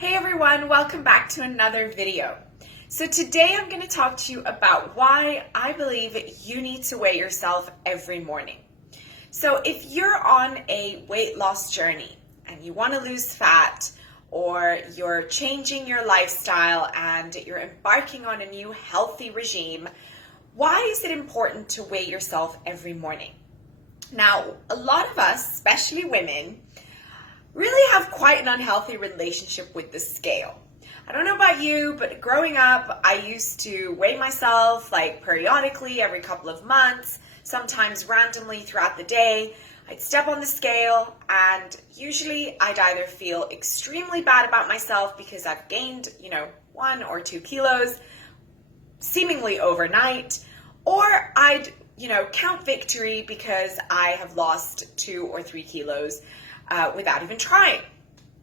Hey everyone, welcome back to another video. So today I'm going to talk to you about why I believe you need to weigh yourself every morning. So if you're on a weight loss journey and you want to lose fat, or you're changing your lifestyle and you're embarking on a new healthy regime, why is it important to weigh yourself every morning? Now, a lot of us, especially women, really have quite an unhealthy relationship with the scale. I don't know about you, but growing up, I used to weigh myself like periodically every couple of months, sometimes randomly throughout the day. I'd step on the scale and usually I'd either feel extremely bad about myself because I've gained, 1 or 2 kilos seemingly overnight, or I'd, count victory because I have lost 2 or 3 kilos without even trying.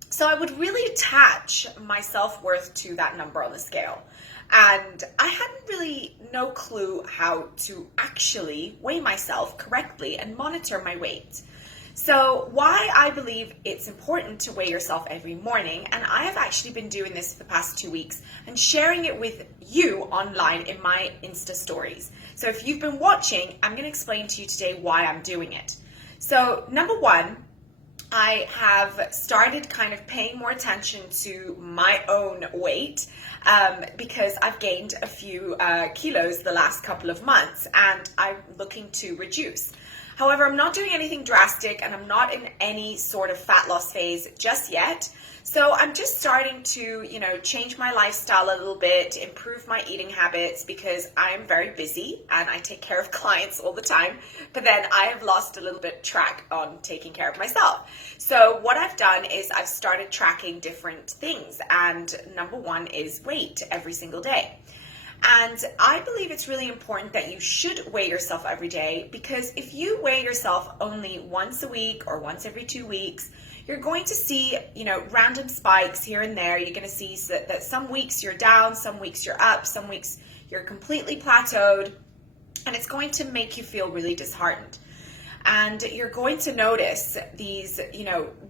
So I would really attach my self-worth to that number on the scale. And I hadn't really no clue how to actually weigh myself correctly and monitor my weight. So why I believe it's important to weigh yourself every morning, and I have actually been doing this for the past 2 weeks and sharing it with you online in my Insta stories. So if you've been watching, I'm going to explain to you today why I'm doing it. So number one, I have started kind of paying more attention to my own weight because I've gained a few kilos the last couple of months and I'm looking to reduce. However, I'm not doing anything drastic and I'm not in any sort of fat loss phase just yet. So I'm just starting to, change my lifestyle a little bit, improve my eating habits because I'm very busy and I take care of clients all the time. But then I have lost a little bit track on taking care of myself. So what I've done is I've started tracking different things. And number one is weight every single day. And I believe it's really important that you should weigh yourself every day, because if you weigh yourself only once a week or once every 2 weeks, you're going to see, random spikes here and there. You're going to see that some weeks you're down, some weeks you're up, some weeks you're completely plateaued, and it's going to make you feel really disheartened. And you're going to notice these,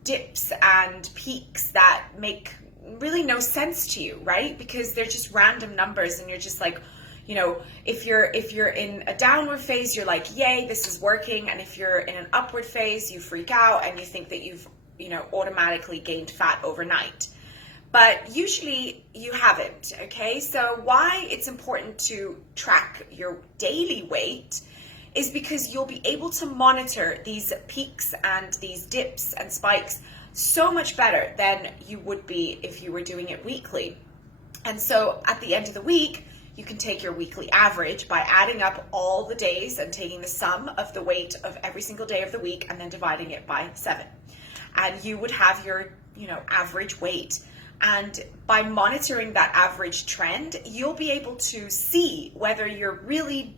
dips and peaks that make really no sense to you, right? Because they're just random numbers and you're just like, if you're in a downward phase, you're like, yay, this is working. And if you're in an upward phase, you freak out and you think that you've, automatically gained fat overnight. But usually you haven't, okay? So why it's important to track your daily weight is because you'll be able to monitor these peaks and these dips and spikes so much better than you would be if you were doing it weekly. And so at the end of the week, you can take your weekly average by adding up all the days and taking the sum of the weight of every single day of the week and then dividing it by 7. And you would have your, average weight. And by monitoring that average trend, you'll be able to see whether you're really,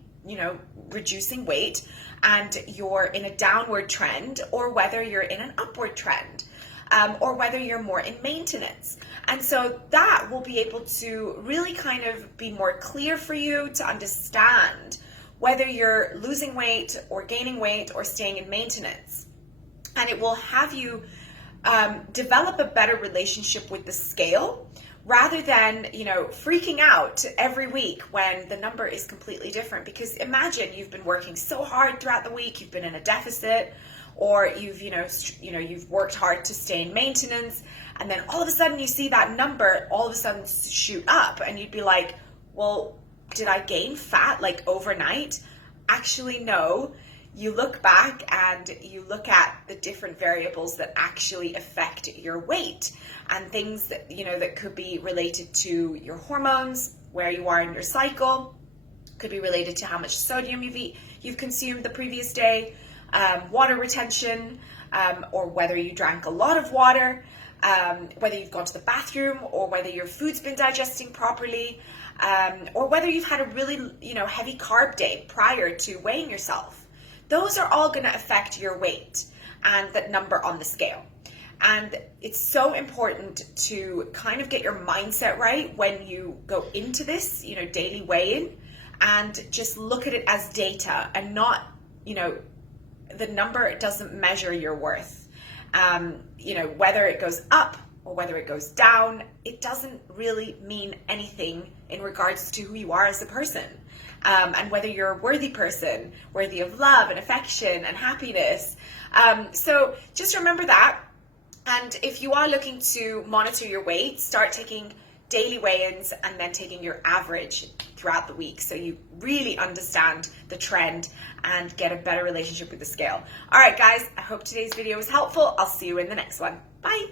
reducing weight and you're in a downward trend, or whether you're in an upward trend. Or whether you're more in maintenance. And so that will be able to really kind of be more clear for you to understand whether you're losing weight or gaining weight or staying in maintenance. And it will have you develop a better relationship with the scale rather than, freaking out every week when the number is completely different. Because imagine you've been working so hard throughout the week, you've been in a deficit, or you've, you've worked hard to stay in maintenance, and then all of a sudden you see that number all of a sudden shoot up, and you'd be like, well, did I gain fat like overnight? Actually, no. You look back and you look at the different variables that actually affect your weight, and things that, that could be related to your hormones, where you are in your cycle, could be related to how much sodium you've consumed the previous day, water retention, or whether you drank a lot of water, whether you've gone to the bathroom, or whether your food's been digesting properly, or whether you've had a really, heavy carb day prior to weighing yourself. Those are all going to affect your weight and that number on the scale. And it's so important to kind of get your mindset right when you go into this, daily weigh-in, and just look at it as data and not, the number doesn't measure your worth. Whether it goes up or whether it goes down, it doesn't really mean anything in regards to who you are as a person, and whether you're a worthy person, worthy of love and affection and happiness. So just remember that. And if you are looking to monitor your weight, start taking daily weigh-ins and then taking your average throughout the week, so you really understand the trend and get a better relationship with the scale. All right, guys, I hope today's video was helpful. I'll see you in the next one. Bye.